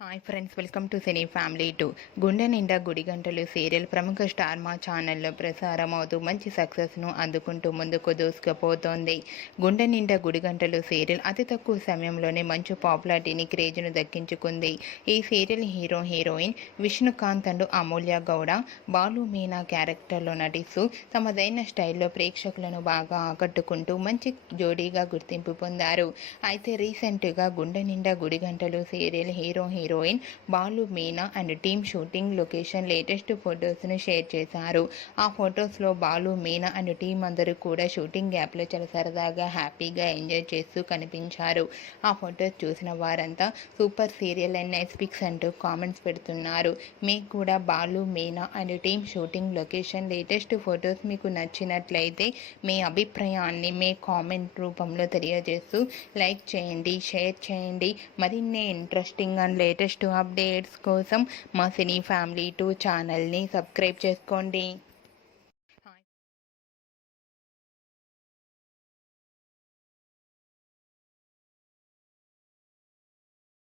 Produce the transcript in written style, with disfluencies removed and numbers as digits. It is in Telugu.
Hi friends, welcome to cine family 2. గుండె నిండా గుడిగంటలు సీరియల్ ప్రముఖ స్టార్ మా ఛానల్లో ప్రసారం అవుతూ మంచి సక్సెస్ను అందుకుంటూ ముందుకు దూసుకుపోతోంది. గుండె నిండా గుడిగంటలు సీరియల్ అతి తక్కువ సమయంలోనే మంచి పాపులారిటీని, క్రేజ్ను దక్కించుకుంది. ఈ సీరియల్ హీరోయిన్ విష్ణుకాంత్ అండ్ అమూల్య గౌడ, బాలు మీనా క్యారెక్టర్లో నటిస్తూ తమదైన స్టైల్లో ప్రేక్షకులను బాగా ఆకట్టుకుంటూ మంచి జోడీగా గుర్తింపు పొందారు. అయితే రీసెంట్గా Gunde Ninda Gudigantalu serial heroine Balu Meena and team shooting location latest ఫొటోస్ను షేర్ చేశారు. ఆ ఫొటోస్లో బాలు మీనా అండ్ టీం అందరూ కూడా షూటింగ్ గ్యాప్లో చాలా సరదాగా హ్యాపీగా ఎంజాయ్ చేస్తూ కనిపించారు. ఆ ఫొటోస్ చూసిన వారంతా super serial and nice pics అంటూ కామెంట్స్ పెడుతున్నారు. మీకు కూడా Balu Meena and team shooting location latest photos మీకు నచ్చినట్లయితే మీ అభిప్రాయాన్ని మీ కామెంట్ రూపంలో తెలియజేస్తూ లైక్ చేయండి, షేర్ చేయండి. మరిన్ని ఇంట్రెస్టింగ్ అండ్ లేటెస్ట్ అప్డేట్స్ కోసం మా సినీ ఫ్యామిలీ 2 ఛానల్ని సబ్స్క్రైబ్ చేసుకోండి.